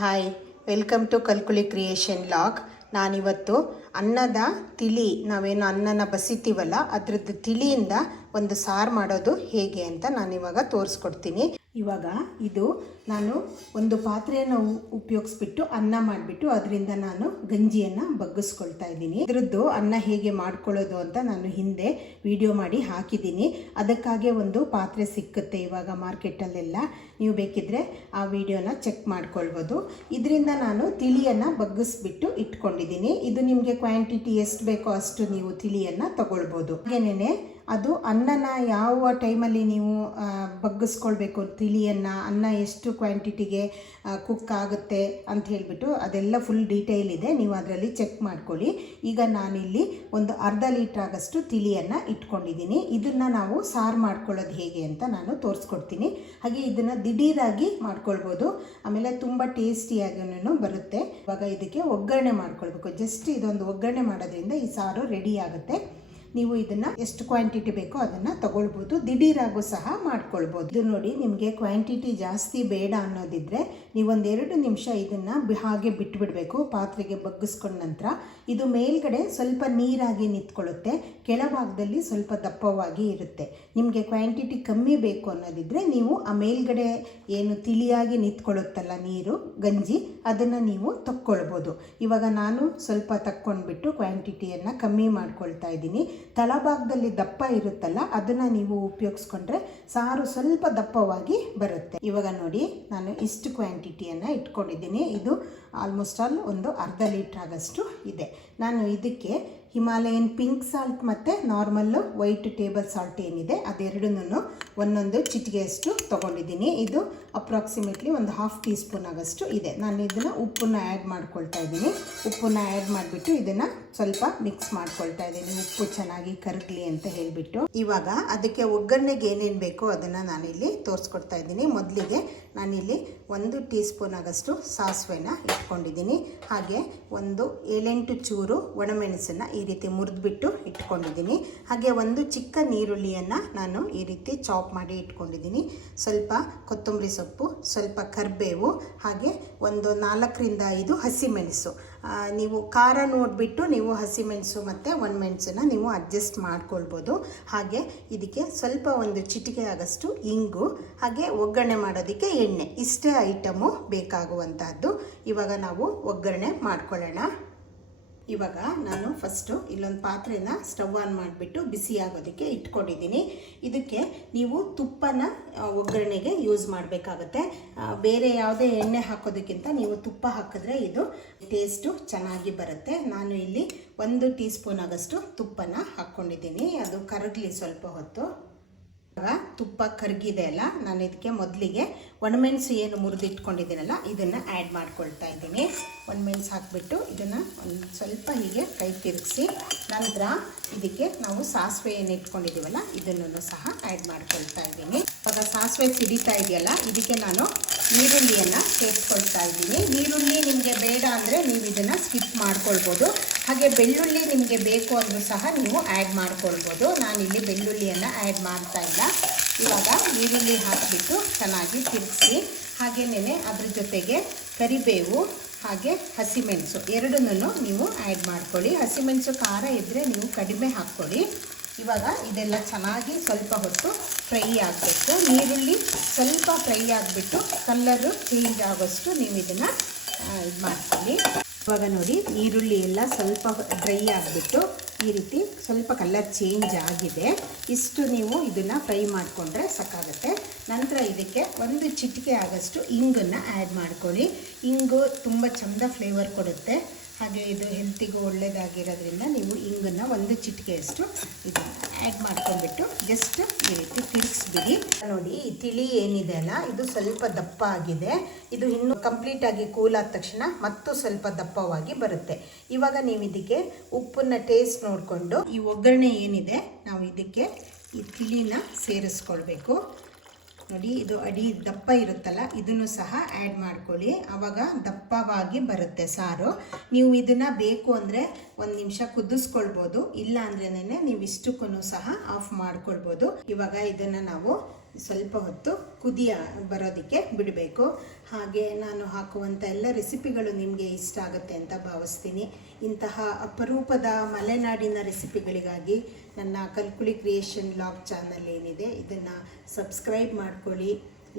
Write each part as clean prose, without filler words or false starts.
Hi, welcome to Kalkuli creation log. ನಾನಿವತ್ತು ಅನ್ನದ ತಿಳಿ, ನಾವೇನು ಅನ್ನನ ಬಸಿತೀವಲ್ಲ ಅದರದ್ದು ತಿಳಿಯಿಂದ ಒಂದು ಸಾರು ಮಾಡೋದು ಹೇಗೆ ಅಂತ ನಾನಿವಾಗ ತೋರಿಸ್ಕೊಡ್ತೀನಿ. ಇವಾಗ ಇದು ನಾನು ಒಂದು ಪಾತ್ರೆಯನ್ನು ಉಪಯೋಗಿಸ್ಬಿಟ್ಟು ಅನ್ನ ಮಾಡಿಬಿಟ್ಟು ಅದರಿಂದ ನಾನು ಗಂಜಿಯನ್ನು ಬಗ್ಗಿಸ್ಕೊಳ್ತಾ ಇದ್ದೀನಿ. ಇದರದ್ದು ಅನ್ನ ಹೇಗೆ ಮಾಡ್ಕೊಳ್ಳೋದು ಅಂತ ನಾನು ಹಿಂದೆ ವಿಡಿಯೋ ಮಾಡಿ ಹಾಕಿದ್ದೀನಿ. ಅದಕ್ಕಾಗೆ ಒಂದು ಪಾತ್ರೆ ಸಿಕ್ಕುತ್ತೆ ಇವಾಗ ಮಾರ್ಕೆಟಲ್ಲೆಲ್ಲ. ನೀವು ಬೇಕಿದ್ರೆ ಆ ವಿಡಿಯೋನ ಚೆಕ್ ಮಾಡ್ಕೊಳ್ಬೋದು. ಇದರಿಂದ ನಾನು ತಿಳಿಯನ್ನು ಬಗ್ಗಿಸ್ಬಿಟ್ಟು ಇಟ್ಕೊಂಡಿದ್ದೀನಿ. ಇದು ನಿಮಗೆ ಕ್ವಾಂಟಿಟಿ ಎಷ್ಟು ಬೇಕೋ ಅಷ್ಟು ನೀವು ತಿಳಿಯನ್ನು ತಗೊಳ್ಬೋದು. ಹಾಗೇನೆ ಅದು ಅನ್ನನ ಯಾವ ಟೈಮಲ್ಲಿ ನೀವು ಬಗ್ಗಿಸ್ಕೊಳ್ಬೇಕು, ತಿಳಿಯನ್ನು ಅನ್ನ ಎಷ್ಟು ಕ್ವಾಂಟಿಟಿಗೆ ಕುಕ್ ಆಗುತ್ತೆ ಅಂತ ಹೇಳಿಬಿಟ್ಟು ಅದೆಲ್ಲ ಫುಲ್ ಡೀಟೇಲ್ ಇದೆ, ನೀವು ಅದರಲ್ಲಿ ಚೆಕ್ ಮಾಡ್ಕೊಳ್ಳಿ. ಈಗ ನಾನಿಲ್ಲಿ ಒಂದು ಅರ್ಧ ಲೀಟ್ರ್ ಆಗಷ್ಟು ತಿಳಿಯನ್ನು ಇಟ್ಕೊಂಡಿದ್ದೀನಿ. ಇದನ್ನು ನಾವು ಸಾರು ಮಾಡ್ಕೊಳ್ಳೋದು ಹೇಗೆ ಅಂತ ನಾನು ತೋರಿಸ್ಕೊಡ್ತೀನಿ. ಹಾಗೆ ಇದನ್ನು ದಿಢೀರಾಗಿ ಮಾಡ್ಕೊಳ್ಬೋದು, ಆಮೇಲೆ ತುಂಬ ಟೇಸ್ಟಿಯಾಗೂ ಬರುತ್ತೆ. ಇವಾಗ ಇದಕ್ಕೆ ಒಗ್ಗರಣೆ ಮಾಡ್ಕೊಳ್ಬೇಕು. ಜಸ್ಟ್ ಇದೊಂದು ಒಗ್ಗರಣೆ ಮಾಡೋದ್ರಿಂದ ಈ ಸಾರು ರೆಡಿ ಆಗುತ್ತೆ. ನೀವು ಇದನ್ನು ಎಷ್ಟು ಕ್ವಾಂಟಿಟಿ ಬೇಕೋ ಅದನ್ನು ತಗೊಳ್ಬೋದು, ದಿಢೀರಾಗೂ ಸಹ ಮಾಡ್ಕೊಳ್ಬೋದು. ಇದು ನೋಡಿ, ನಿಮಗೆ ಕ್ವಾಂಟಿಟಿ ಜಾಸ್ತಿ ಬೇಡ ಅನ್ನೋದಿದ್ದರೆ ನೀವೊಂದು 2 ನಿಮಿಷ ಇದನ್ನು ಹಾಗೆ ಬಿಟ್ಬಿಡಬೇಕು ಪಾತ್ರೆಗೆ ಬಗ್ಗಿಸ್ಕೊಂಡ ನಂತರ. ಇದು ಮೇಲ್ಗಡೆ ಸ್ವಲ್ಪ ನೀರಾಗಿ ನಿಂತ್ಕೊಳ್ಳುತ್ತೆ, ಕೆಳಭಾಗದಲ್ಲಿ ಸ್ವಲ್ಪ ದಪ್ಪವಾಗಿ ಇರುತ್ತೆ. ನಿಮಗೆ ಕ್ವಾಂಟಿಟಿ ಕಮ್ಮಿ ಬೇಕು ಅನ್ನೋದಿದ್ದರೆ ನೀವು ಆ ಮೇಲ್ಗಡೆ ಏನು ತಿಳಿಯಾಗಿ ನಿಂತ್ಕೊಳ್ಳುತ್ತಲ್ಲ ನೀರು ಗಂಜಿ, ಅದನ್ನು ನೀವು ತಕ್ಕೊಳ್ಬೋದು. ಇವಾಗ ನಾನು ಸ್ವಲ್ಪ ತಕ್ಕೊಂಡ್ಬಿಟ್ಟು ಕ್ವಾಂಟಿಟಿಯನ್ನು ಕಮ್ಮಿ ಮಾಡ್ಕೊಳ್ತಾ ಇದ್ದೀನಿ. ತಳಭಾಗದಲ್ಲಿ ದಪ್ಪ ಇರುತ್ತಲ್ಲ ಅದನ್ನು ನೀವು ಉಪಯೋಗಿಸ್ಕೊಂಡ್ರೆ ಸಾರು ಸ್ವಲ್ಪ ದಪ್ಪವಾಗಿ ಬರುತ್ತೆ. ಇವಾಗ ನೋಡಿ, ನಾನು ಇಷ್ಟು ಕ್ವಾಂಟಿಟಿಯನ್ನು ಇಟ್ಕೊಂಡಿದ್ದೀನಿ. ಇದು ಆಲ್ಮೋಸ್ಟ್ ಆಲ್ ಒಂದು ಅರ್ಧ ಲೀಟ್ರ್ ಆಗಷ್ಟು ಇದೆ. ನಾನು ಇದಕ್ಕೆ ಹಿಮಾಲಯನ್ ಪಿಂಕ್ ಸಾಲ್ಟ್ ಮತ್ತು ನಾರ್ಮಲ್ಲು ವೈಟ್ ಟೇಬಲ್ ಸಾಲ್ಟ್ ಏನಿದೆ ಅದೆರಡನ್ನೂ ಒಂದೊಂದು ಚಿಟಿಗೆಯಷ್ಟು ತೊಗೊಂಡಿದ್ದೀನಿ. ಇದು ಅಪ್ರಾಕ್ಸಿಮೇಟ್ಲಿ ಒಂದು 1/2 ಟೀ ಸ್ಪೂನ್ ಆಗಷ್ಟು ಇದೆ. ನಾನು ಇದನ್ನು ಉಪ್ಪನ್ನು ಆ್ಯಡ್ ಮಾಡ್ಕೊಳ್ತಾ ಇದ್ದೀನಿ. ಉಪ್ಪನ್ನು ಆ್ಯಡ್ ಮಾಡಿಬಿಟ್ಟು ಇದನ್ನು ಸ್ವಲ್ಪ ಮಿಕ್ಸ್ ಮಾಡ್ಕೊಳ್ತಾ ಇದ್ದೀನಿ, ಉಪ್ಪು ಚೆನ್ನಾಗಿ ಕರಗಲಿ ಅಂತ ಹೇಳಿಬಿಟ್ಟು. ಇವಾಗ ಅದಕ್ಕೆ ಒಗ್ಗರಣೆಗೆ ಏನೇನು ಬೇಕೋ ಅದನ್ನು ನಾನಿಲ್ಲಿ ತೋರಿಸ್ಕೊಡ್ತಾ ಇದ್ದೀನಿ. ಮೊದಲಿಗೆ ನಾನಿಲ್ಲಿ 1 ಟೀ ಸ್ಪೂನ್ ಆಗಷ್ಟು ಸಾಸಿವೆನ ಇಟ್ಕೊಂಡಿದ್ದೀನಿ. ಹಾಗೆ ಒಂದು 7-8 ಚೂರು ಒಣಮೆಣಸನ್ನು ಈ ರೀತಿ ಮುರಿದ್ಬಿಟ್ಟು ಇಟ್ಕೊಂಡಿದ್ದೀನಿ. ಹಾಗೆ ಒಂದು ಚಿಕ್ಕ ನೀರುಳ್ಳಿಯನ್ನು ನಾನು ಈ ರೀತಿ ಚಾಪ್ ಮಾಡಿ ಇಟ್ಕೊಂಡಿದ್ದೀನಿ. ಸ್ವಲ್ಪ ಕೊತ್ತಂಬರಿ ಸೊಪ್ಪು, ಸ್ವಲ್ಪ ಕರಿಬೇವು, ಹಾಗೆ ಒಂದು 4-5 ಹಸಿಮೆಣಸು. ನೀವು ಖಾರ ನೋಡಿಬಿಟ್ಟು ನೀವು ಹಸಿಮೆಣಸು ಮತ್ತು ಒಣಮೆಣಸನ್ನು ನೀವು ಅಡ್ಜಸ್ಟ್ ಮಾಡ್ಕೊಳ್ಬೋದು. ಹಾಗೆ ಇದಕ್ಕೆ ಸ್ವಲ್ಪ ಒಂದು ಚಿಟಿಕೆ ಆಗಷ್ಟು ಇಂಗು, ಹಾಗೆ ಒಗ್ಗರಣೆ ಮಾಡೋದಕ್ಕೆ ಎಣ್ಣೆ. ಇಷ್ಟೇ ಐಟಮು ಬೇಕಾಗುವಂತಹದ್ದು. ಇವಾಗ ನಾವು ಒಗ್ಗರಣೆ ಮಾಡ್ಕೊಳ್ಳೋಣ. ಇವಾಗ ನಾನು ಫಸ್ಟು ಇಲ್ಲೊಂದು ಪಾತ್ರೆನ ಸ್ಟವ್ ಆನ್ ಮಾಡಿಬಿಟ್ಟು ಬಿಸಿ ಆಗೋದಕ್ಕೆ ಇಟ್ಕೊಂಡಿದ್ದೀನಿ. ಇದಕ್ಕೆ ನೀವು ತುಪ್ಪನ ಒಗ್ಗರಣೆಗೆ ಯೂಸ್ ಮಾಡಬೇಕಾಗತ್ತೆ. ಬೇರೆ ಯಾವುದೇ ಎಣ್ಣೆ ಹಾಕೋದಕ್ಕಿಂತ ನೀವು ತುಪ್ಪ ಹಾಕಿದ್ರೆ ಇದು ಟೇಸ್ಟು ಚೆನ್ನಾಗಿ ಬರುತ್ತೆ. ನಾನು ಇಲ್ಲಿ 1 ಟೀ ಸ್ಪೂನ್ ಆಗಷ್ಟು ತುಪ್ಪನ ಹಾಕ್ಕೊಂಡಿದ್ದೀನಿ. ಅದು ಕರಗಲಿ ಸ್ವಲ್ಪ ಹೊತ್ತು. ಇವಾಗ ತುಪ್ಪ ಕರಗಿದೆ ಅಲ್ಲ, ನಾನು ಇದಕ್ಕೆ ಮೊದಲಿಗೆ ಒಣಮೆಣಸು ಏನು ಮುರಿದಿಟ್ಕೊಂಡಿದ್ದೀನಲ್ಲ ಇದನ್ನು ಆ್ಯಡ್ ಮಾಡ್ಕೊಳ್ತಾ ಇದ್ದೀನಿ. ಒಣಮೆಣಸು ಹಾಕಿಬಿಟ್ಟು ಇದನ್ನು ಒಂದು ಸ್ವಲ್ಪ ಹೀಗೆ ಕೈ ತಿರುಗಿಸಿ ನಂತರ ಇದಕ್ಕೆ ನಾವು ಸಾಸಿವೆ ಏನು ಇಟ್ಕೊಂಡಿದ್ದೀವಲ್ಲ ಇದನ್ನು ಸಹ ಆ್ಯಡ್ ಮಾಡ್ಕೊಳ್ತಾ ಇದ್ದೀನಿ. ಇವಾಗ ಸಾಸಿವೆ ಸಿಡಿತಾ ಇದೆಯಲ್ಲ, ಇದಕ್ಕೆ ನಾನು ಈರುಳ್ಳಿಯನ್ನು ಸೇರಿಸ್ಕೊಳ್ತಾ ಇದ್ದೀನಿ. ಈರುಳ್ಳಿ ನಿಮಗೆ ಬೇಡ ಅಂದರೆ ನೀವು ಇದನ್ನು ಸ್ಕಿಪ್ ಮಾಡ್ಕೊಳ್ಬೋದು. ಹಾಗೆ ಬೆಳ್ಳುಳ್ಳಿ ನಿಮಗೆ ಬೇಕು ಅಂದರೂ ಸಹ ನೀವು ಆ್ಯಡ್ ಮಾಡ್ಕೊಳ್ಬೋದು. ನಾನಿಲ್ಲಿ ಬೆಳ್ಳುಳ್ಳಿಯನ್ನು ಆ್ಯಡ್ ಮಾಡ್ತಾ ಇಲ್ಲ. ಇವಾಗ ಈರುಳ್ಳಿ ಹಾಕಿಬಿಟ್ಟು ಚೆನ್ನಾಗಿ ತಿರುಗಿಸಿ, ಹಾಗೆಯೇ ಅದ್ರ ಜೊತೆಗೆ ಕರಿಬೇವು ಹಾಗೆ ಹಸಿಮೆಣಸು ಎರಡನ್ನೂ ನೀವು ಆ್ಯಡ್ ಮಾಡ್ಕೊಳ್ಳಿ. ಹಸಿಮೆಣಸು ಖಾರ ಇದ್ದರೆ ನೀವು ಕಡಿಮೆ ಹಾಕ್ಕೊಳ್ಳಿ. ಇವಾಗ ಇದೆಲ್ಲ ಚೆನ್ನಾಗಿ ಸ್ವಲ್ಪ ಹೊತ್ತು ಫ್ರೈ ಆಗಬೇಕು. ಈರುಳ್ಳಿ ಸ್ವಲ್ಪ ಫ್ರೈ ಆಗಿಬಿಟ್ಟು ಕಲ್ಲರು ಚೇಂಜ್ ಆಗೋಷ್ಟು ನೀವು ಇದನ್ನು ಇದು ಮಾಡ್ಕೊಳ್ಳಿ. ಇವಾಗ ನೋಡಿ, ಈರುಳ್ಳಿ ಎಲ್ಲ ಸ್ವಲ್ಪ ಡ್ರೈ ಆಗಿಬಿಟ್ಟು ಈ ರೀತಿ ಸ್ವಲ್ಪ ಕಲರ್ ಚೇಂಜ್ ಆಗಿದೆ. ಇಷ್ಟು ನೀವು ಇದನ್ನು ಫ್ರೈ ಮಾಡಿಕೊಂಡ್ರೆ ಸಾಕಾಗುತ್ತೆ. ನಂತರ ಇದಕ್ಕೆ 1 ಚಿಟಿಕೆ ಆಗಷ್ಟು ಇಂಗನ್ನು ಆ್ಯಡ್ ಮಾಡ್ಕೊಳ್ಳಿ. ಇಂಗು ತುಂಬ ಚೆಂದ ಫ್ಲೇವರ್ ಕೊಡುತ್ತೆ. ಹಾಗೆ ಇದು ಹೆಲ್ತಿಗೂ ಒಳ್ಳೆಯದಾಗಿರೋದ್ರಿಂದ ನೀವು ಇಂಗನ್ನು 1 ಚಿಟಿಕೆಯಷ್ಟು ಇದನ್ನು ಆ್ಯಡ್ ಮಾಡ್ಕೊಂಡ್ಬಿಟ್ಟು ಜಸ್ಟ್ ಈ ರೀತಿ ತಿರುಗಿಸ್ಬಿಡಿ. ನೋಡಿ, ಈ ತಿಳಿ ಏನಿದೆ ಅಲ್ಲ ಇದು ಸ್ವಲ್ಪ ದಪ್ಪ ಆಗಿದೆ. ಇದು ಇನ್ನೂ ಕಂಪ್ಲೀಟಾಗಿ ಕೂಲ್ ಆದ ತಕ್ಷಣ ಮತ್ತು ಸ್ವಲ್ಪ ದಪ್ಪವಾಗಿ ಬರುತ್ತೆ. ಇವಾಗ ನೀವು ಇದಕ್ಕೆ ಉಪ್ಪನ್ನ ಟೇಸ್ಟ್ ನೋಡಿಕೊಂಡು ಈ ಒಗ್ಗರಣೆ ಏನಿದೆ ನಾವು ಇದಕ್ಕೆ ಈ ತಿಳಿನ ಸೇರಿಸ್ಕೊಳ್ಬೇಕು. ನೋಡಿ, ಇದು ಅಡಿ ದಪ್ಪ ಇರುತ್ತಲ್ಲ, ಇದನ್ನು ಸಹ ಆ್ಯಡ್ ಮಾಡ್ಕೊಳ್ಳಿ. ಆವಾಗ ದಪ್ಪವಾಗಿ ಬರುತ್ತೆ ಸಾರು. ನೀವು ಇದನ್ನು ಬೇಕು ಅಂದರೆ 1 ನಿಮಿಷ ಕುದಿಸ್ಕೊಳ್ಬೋದು, ಇಲ್ಲ ಅಂದ್ರೇ ನೀವು ಇಷ್ಟಕ್ಕೂ ಸಹ ಆಫ್ ಮಾಡ್ಕೊಳ್ಬೋದು. ಇವಾಗ ಇದನ್ನು ನಾವು ಸ್ವಲ್ಪ ಹೊತ್ತು ಬರೋದಕ್ಕೆ ಬಿಡಬೇಕು. ಹಾಗೆ ನಾನು ಹಾಕುವಂಥ ಎಲ್ಲ ರೆಸಿಪಿಗಳು ನಿಮಗೆ ಇಷ್ಟ ಆಗುತ್ತೆ ಅಂತ ಭಾವಿಸ್ತೀನಿ. ಇಂತಹ ಅಪರೂಪದ ಮಲೆನಾಡಿನ ರೆಸಿಪಿಗಳಿಗಾಗಿ ನನ್ನ ಕಲ್ಕುಳಿ ಕ್ರಿಯೇಷನ್ ವ್ಲಾಗ್ ಚಾನಲ್ ಏನಿದೆ ಇದನ್ನು ಸಬ್ಸ್ಕ್ರೈಬ್ ಮಾಡ್ಕೊಳ್ಳಿ,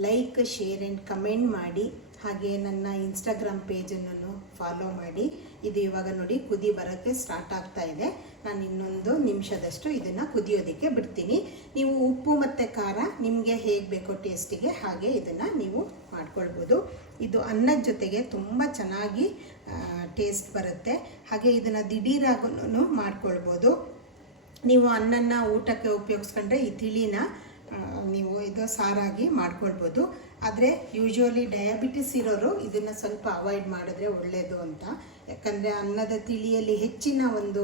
ಲೈಕ್, ಶೇರ್ ಆ್ಯಂಡ್ ಕಮೆಂಟ್ ಮಾಡಿ. ಹಾಗೆ ನನ್ನ ಇನ್ಸ್ಟಾಗ್ರಾಮ್ ಪೇಜನ್ನು ಫಾಲೋ ಮಾಡಿ. ಇದು ಇವಾಗ ನೋಡಿ ಬರೋಕ್ಕೆ ಸ್ಟಾರ್ಟ್ ಆಗ್ತಾ ಇದೆ. ನಾನು ಇನ್ನೊಂದು ನಿಮಿಷದಷ್ಟು ಇದನ್ನು ಕುದಿಯೋದಕ್ಕೆ ಬಿಡ್ತೀನಿ. ನೀವು ಉಪ್ಪು ಮತ್ತು ಖಾರ ನಿಮಗೆ ಹೇಗೆ ಬೇಕೋ ಟೇಸ್ಟಿಗೆ ಹಾಗೆ ಇದನ್ನು ನೀವು ಮಾಡ್ಕೊಳ್ಬೋದು. ಇದು ಅನ್ನದ ಜೊತೆಗೆ ತುಂಬ ಚೆನ್ನಾಗಿ ಟೇಸ್ಟ್ ಬರುತ್ತೆ. ಹಾಗೆ ಇದನ್ನು ದಿಢೀರಾಗೂ ಮಾಡ್ಕೊಳ್ಬೋದು. ನೀವು ಅನ್ನನ ಊಟಕ್ಕೆ ಉಪಯೋಗಿಸ್ಕೊಂಡ್ರೆ ಈ ತಿಳಿನ ನೀವು ಇದು ಸಾರಾಗಿ ಮಾಡ್ಕೊಳ್ಬೋದು. ಆದರೆ ಯೂಶ್ವಲಿ ಡಯಾಬಿಟಿಸ್ ಇರೋರು ಇದನ್ನು ಸ್ವಲ್ಪ ಅವಾಯ್ಡ್ ಮಾಡಿದ್ರೆ ಒಳ್ಳೆಯದು ಅಂತ. ಯಾಕಂದರೆ ಅನ್ನದ ತಿಳಿಯಲ್ಲಿ ಹೆಚ್ಚಿನ ಒಂದು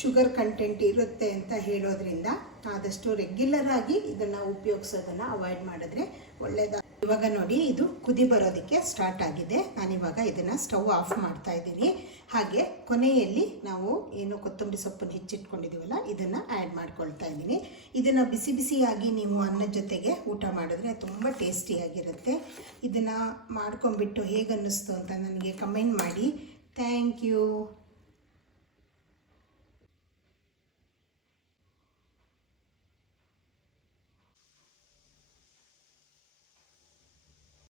ಶುಗರ್ ಕಂಟೆಂಟ್ ಇರುತ್ತೆ ಅಂತ ಹೇಳೋದ್ರಿಂದ ಆದಷ್ಟು ರೆಗ್ಯುಲರ್ ಆಗಿ ಇದನ್ನು ಉಪಯೋಗಿಸೋದನ್ನು ಅವಾಯ್ಡ್ ಮಾಡಿದ್ರೆ ಒಳ್ಳೆಯದು. ಇವಾಗ ನೋಡಿ, ಇದು ಬರೋದಕ್ಕೆ ಸ್ಟಾರ್ಟ್ ಆಗಿದೆ. ನಾನಿವಾಗ ಇದನ್ನು ಸ್ಟವ್ ಆಫ್ ಮಾಡ್ತಾ ಇದ್ದೀನಿ. ಹಾಗೆ ಕೊನೆಯಲ್ಲಿ ನಾವು ಏನು ಕೊತ್ತಂಬರಿ ಸೊಪ್ಪನ್ನು ಹೆಚ್ಚಿಟ್ಕೊಂಡಿದ್ದೀವಲ್ಲ ಇದನ್ನು ಆ್ಯಡ್ ಮಾಡ್ಕೊಳ್ತಾ ಇದ್ದೀನಿ. ಇದನ್ನು ಬಿಸಿ ಬಿಸಿಯಾಗಿ ನೀವು ಅನ್ನದ ಜೊತೆಗೆ ಊಟ ಮಾಡಿದ್ರೆ ತುಂಬ ಟೇಸ್ಟಿಯಾಗಿರುತ್ತೆ. ಇದನ್ನು ಮಾಡ್ಕೊಂಬಿಟ್ಟು ಹೇಗೆ ಅನ್ನಿಸ್ತು ಅಂತ ನನಗೆ ಕಮೆಂಟ್ ಮಾಡಿ. Thank you.